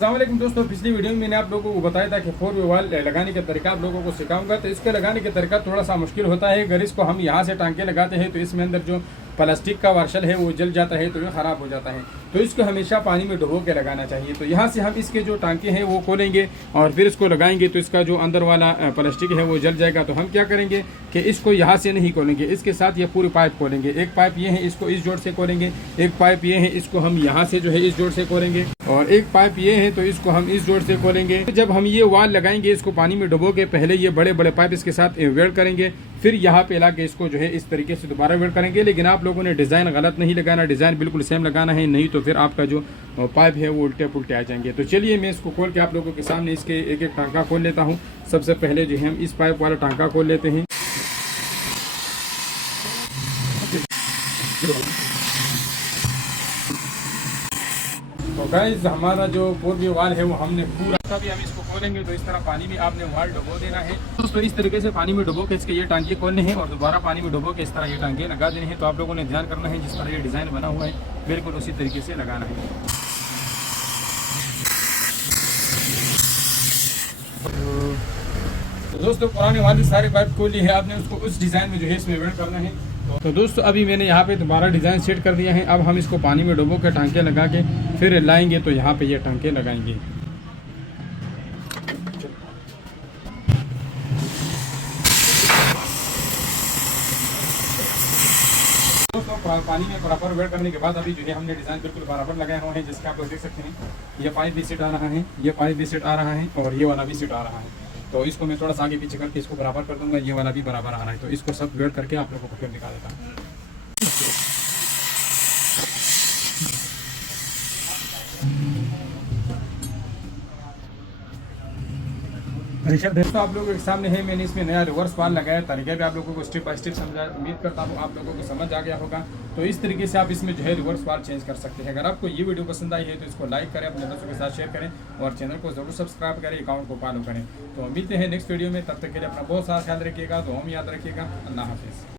अस्सलामुअलैकुम दोस्तों, पिछली वीडियो में मैंने आप लोगों को बताया था कि 4 वे वाल लगाने का तरीका आप लोगों को सिखाऊंगा। तो इसके लगाने का तरीका थोड़ा सा मुश्किल होता है। अगर इसको हम यहाँ से टांके लगाते हैं तो इसमें अंदर जो प्लास्टिक का वार्शल है वो जल जाता है, तो ये ख़राब हो जाता है। तो इसको हमेशा पानी में डुबो के लगाना चाहिए। तो यहाँ से हम इसके जो टांके हैं वो खोलेंगे और फिर इसको लगाएंगे तो इसका जो अंदर वाला प्लास्टिक है वो जल जाएगा। तो हम क्या करेंगे कि इसको यहाँ से नहीं खोलेंगे, इसके साथ ये पूरी पाइप खोलेंगे। एक पाइप ये है, इसको इस जोड़ से खोलेंगे। एक पाइप ये है, इसको हम यहाँ से जो है इस जोड़ से खोलेंगे। और एक पाइप ये है तो इसको हम इस जोड़ से खोलेंगे। जब हम ये वाल लगाएंगे इसको पानी में डुबो के पहले ये बड़े बड़े पाइप इसके साथ वेल्ड करेंगे, फिर यहाँ पे ला के इसको जो है इस तरीके से दोबारा वेल्ड करेंगे। लेकिन आप लोगों ने डिज़ाइन गलत नहीं लगाना, डिज़ाइन बिल्कुल सेम लगाना है, नहीं तो फिर आपका जो पाइप है वो उल्टे पुल्टे आ जाएंगे। तो चलिए मैं इसको खोल के आप लोगों के सामने इसके एक एक टांका खोल लेता हूँ। सबसे पहले जो है हम इस पाइप वाला टांका खोल लेते हैं। तो गाइस हमारा जो 4 वे वाल है वो हमने पूरा, तभी हम इसको खोलेंगे तो इस तरह पानी में आपने वाल डुबो देना है। दोस्तों इस तरीके से पानी में डुबो के इसके ये टांके खोलने हैं और दोबारा पानी में डुबो के इस तरह ये टांके लगा देने हैं। तो आप लोगों ने ध्यान करना है, जिस तरह ये डिज़ाइन बना हुआ है बिल्कुल उसी तरीके से लगाना है। तो दोस्तों पुराने वाली सारे पाइप खोल ली है आपने, उसको उस डिज़ाइन में जो है इसमें वेल्ड करना है। तो दोस्तों अभी मैंने यहाँ पे दोबारा डिज़ाइन सेट कर दिया है। अब हम इसको पानी में डुबो के टांके लगा के फिर लाएंगे तो यहाँ पे ये टांके लगाएंगे। दोस्तों पानी में बराबर वेल्ड करने के बाद अभी जो है हमने डिज़ाइन बिल्कुल बराबर लगाए हुए हैं, जिसके आप लोग देख सकते हैं। ये पाइप भी सेट आ रहा है, ये पाइप भी सेट आ रहा है और ये वाला भी सेट आ रहा है। तो इसको मैं थोड़ा सा आगे पीछे करके इसको बराबर कर दूंगा। ये वाला भी बराबर आ रहा है, तो इसको सब वेल्ड करके आप लोगों को फिर दिखा देता हूँ। दोस्तों आप लोगों के सामने है, मैंने इसमें नया रिवर्स वाल लगाया। तरीके भी आप लोगों को स्टेप बाय स्टेप समझा, उम्मीद करता हूँ आप लोगों को समझ आ गया होगा। तो इस तरीके से आप इसमें जो है रिवर्स वाल चेंज कर सकते हैं। अगर आपको ये वीडियो पसंद आई है तो इसको लाइक करें, अपने दोस्तों के साथ शेयर करें और चैनल को जरूर सब्सक्राइब करें, अकाउंट को फॉलो करें। तो मिलते हैं नेक्स्ट वीडियो में, तब तक के लिए अपना बहुत सारा ख्याल रखिएगा, दुआ में याद रखिएगा। अल्लाह हाफिज़।